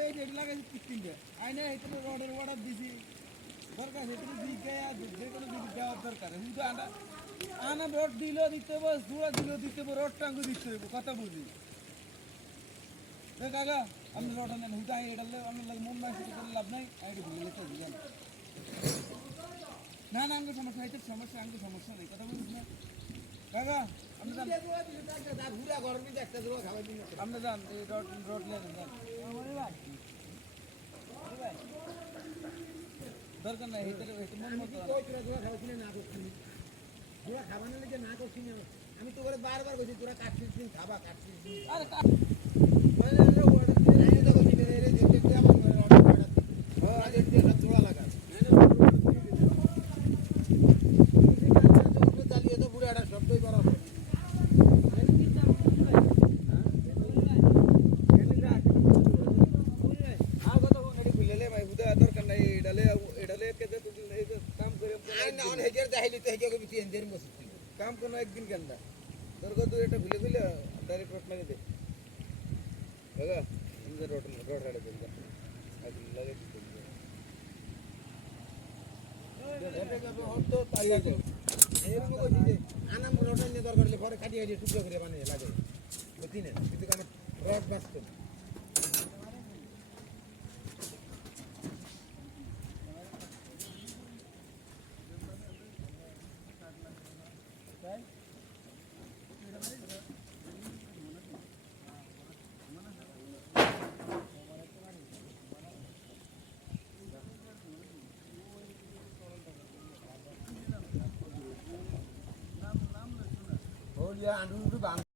এই রেট লাগাইছি তিনটে আইনে এখানে রডের অর্ডার দিছি দরকার সেখানে দিকে যে কোনো দিকে দেওয়ার দরকার কিন্তু আনা রড দিলেও দিতে হবে জোড়া দিলেও দিতে হবে রড টাঙ্গু দিতে হবে কথা বুঝি কাকা আপনি রড আনেন হুদা এটা আপনার লাগে মন নাই সেটা করে লাভ নাই আইডি ভুলে যেতে বুঝলেন না না আমাকে সমস্যা হয়েছে সমস্যা আমাকে সমস্যা নেই কথা বুঝিস না কাকা আপনি যান আপনি যান এই রড নিয়ে যান দরকার নাই মন মতো খাবানোর লেগে না করছি না আমি তো করে বারবার বলছি তোরা কাটছিস দিন খাবা কাটছিস দিন জোড়া লাগা চালিয়ে তো বুড়ে একটা শব্দই বরাবর দরকার নাই এডালে কাম করে কাম কোনো একদিন কেন না দরকার তুই এটা ভুলে ফেলে ডাইরেক্ট রড লাগে দে রড হাড়ে দেন লাগে আনাম রড নিয়ে দরকার হলে ঘরে কাটিয়ে কাটিয়ে টুকরো করে বানিয়ে লাগে বুঝছি না কিন্তু কারণ রড বাঁচত